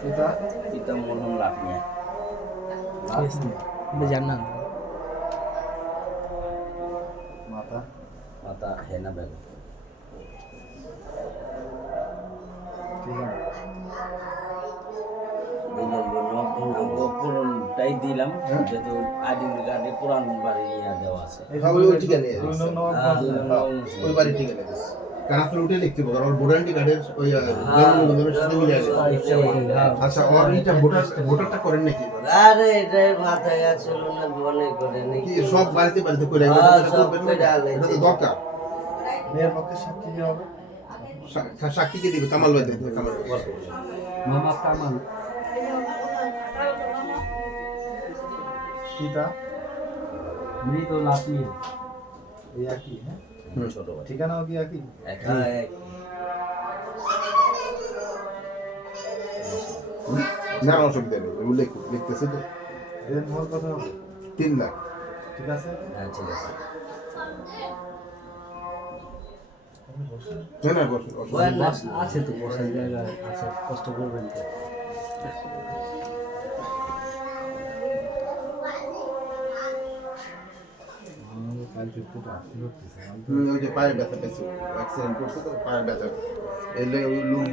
পিতা পিতা মোহন লাভ নিয়ে জান্নাত মাতা মাতা হেনা বেগম। ঠিকানা পুরনটাই দিলাম, যেহেতু আইডেন্টি কার্ডে পুরান বাড়ি ইয়া দেওয়া আছে। ওই ঠিকানা ওই বাড়ির ঠিকানা কারণ আপনি উঠে লিখতে পারেন আর ভোটার আইডি কার্ডের ওই জন্মনিবন্ধনের সাথে মিলে আছে। আচ্ছা আর এইটা ভোটারটা করেন নাকি? আরে এটা মাথায় আছিল না, মনে করে কি নাকি সব বাড়িতে বাড়িতে করে সব করে আলে এটা তো দরকার। মেয়ের পক্ষে সাক্ষী কি হবে? সাক্ষীকে দিবে কামাল ভাই দেবে কামাল ভাই। মোহাম্মদ কামাল। পিতা মৃত লাভলি এই একই, হ্যাঁ ছোট ভাই ঠিকানাও কি একই? একা এক না অসুবিধা নেই উল্লেখ লিখতেছে তো এর মোট কত হবে? 3 লাখ। ঠিক আছে হ্যাঁ ঠিক আছে। না না বসুন বলেন না। আছে তো বসার জায়গা আছে, কষ্ট করবেন তো। কালকে পুরো আসলে ওই যে পায়ের ব্যথা পেয়েছে অ্যাক্সিডেন্ট করছে তো পায়ের ব্যথা এলে ওই